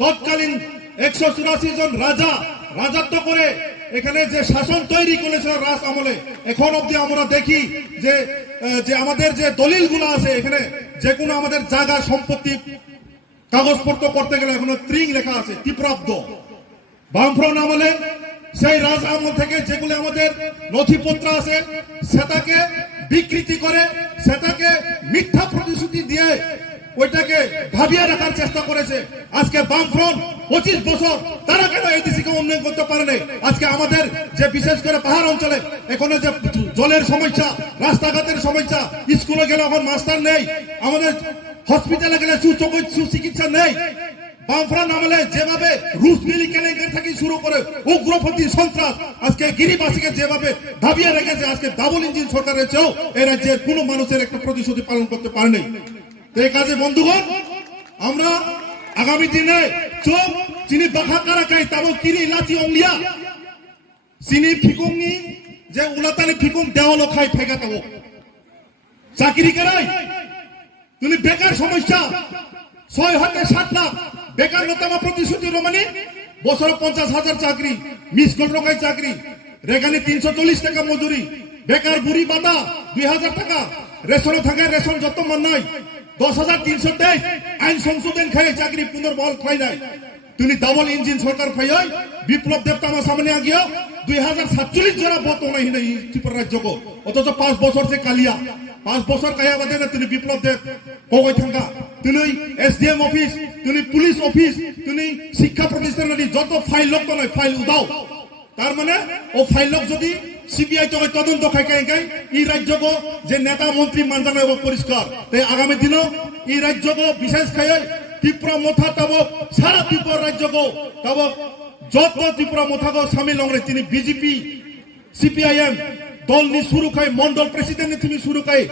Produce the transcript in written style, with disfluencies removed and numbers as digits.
তৎকালীন 184 জন রাজা রাজত্ব করে এখানে যে শাসন তৈরি করেছে রাজ আমলে, এখন অবধি আমরা দেখি যে যে আমাদের যে দলিলগুলো আছে এখানে যে কোনো আমাদের জায়গা সম্পত্তি কাগজপত্র করতে গেলে এখনো ত্রিং লেখা আছে ত্রিপ্রাব্দ। বামফ্রন্ট আমলে সেই রাজ আমল থেকে যেগুলো আমাদের নথিপত্র আছে সেটাকে বিকৃতি করে, সেটাকে মিথ্যা প্রতিশ্রুতি দিয়ে ওইটাকে ভাবিয়ে রাখার চেষ্টা করেছে। আজকে বামফ্রন্ট 25 বছর তারা কেন এই দেশকে উন্নয়ন করতে পারেনি? আজকে আমাদের যে বিশেষ করে পাহাড় অঞ্চলে এখনো যে জলের সমস্যা, রাস্তাঘাটের সমস্যা, স্কুলে গেলে এখন মাস্টার নেই, আমাদের হসপিটালে গেলে সুচিকিৎসা নেই। বামফ্রন্ট আমলে যেভাবে রুশ মিলি কেলেঙ্কারি থেকে শুরু করে উগ্রপন্থী সন্ত্রাস আজকে গিরিবাসীকে যেভাবে দাবিয়ে রেখেছে, আজকে ডাবল ইঞ্জিন সরকারের চেয়েও এই রাজ্যের কোনো মানুষের একটা প্রতিশ্রুতি পালন করতে পারেনি। তো এই কাজে বন্ধুগণ, আমরা আগামী দিনে চোখ চিনি বাখা কারাকাই তাবো কিরি লাচি অংলিয়া চিনি ফিকুংনি যে উলাতানি ফিকুং দেওয়ালো খাই ফেগা তাবো চাকরি করাই তুমি বেকার সমস্যা 6 থেকে 7 লাখ বেকার নতামা প্রতিশ্রুতি রমানি বছর 50,000 চাকরি, মিস গোল রকাই চাকরি, রেগানি 340 টাকা মজুরি, বেকার বুড়ি বাদা 2000 টাকা, রেশন থাকে রেশন যত মান নাই 10,323 আইন সংশোধন খাই চাকরি পুনর্বহাল খাই যায়। তুমি ডাবল ইঞ্জিন সরকার খাই বিপ্লব দেবতা আমার সামনে আগিয়ে 2047 জনা বত নাই ত্রিপুরা রাজ্যকে, অথচ 5 বছর যে কালিয়া 5 বছর কায়া বাদে না তুমি বিপ্লব দেব কই থাকা, তুমি এসডিএম অফিস, তুমি পুলিশ অফিস, তুমি শিক্ষা প্রতিষ্ঠানের যত ফাইল লোক নয় ফাইল উদাও। তার মানে ও ফাইল লোক যদি সিবিআই তদন্ত খাই খাই এই রাজ্যকে যে নেতা মন্ত্রী মানজানো পরিষ্কার। তাই আগামী দিনও এই রাজ্যকে বিশেষ খাই ত্রিপুরা মোথা তব সারা ত্রিপুরা রাজ্যকে তব যত ত্রিপুরা মোথাকে সামিল হংরে তিনি বিজেপি সিপিআইএম দল নি শুরু খাই মন্ডল প্রেসিডেন্ট তুমি শুরু খাই